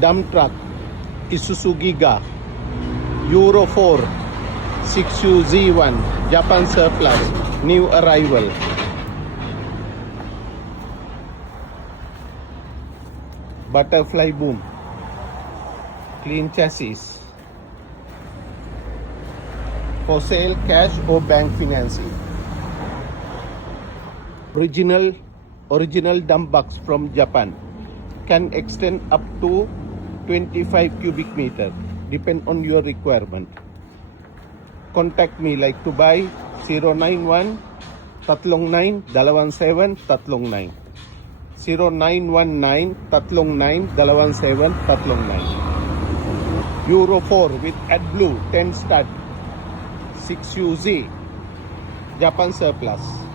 dump truck, Isuzu Giga, Euro 4, 6UZ1, Japan surplus, new arrival. Butterfly boom, clean chassis. For sale, cash or bank financing. Original dump box from Japan. Can extend up to 25 cubic meter. Depend on your requirement. Contact me like to buy 091 39 27 39 0919 39 27 39. Euro 4 with AdBlue 10 stud 6UZ Japan surplus.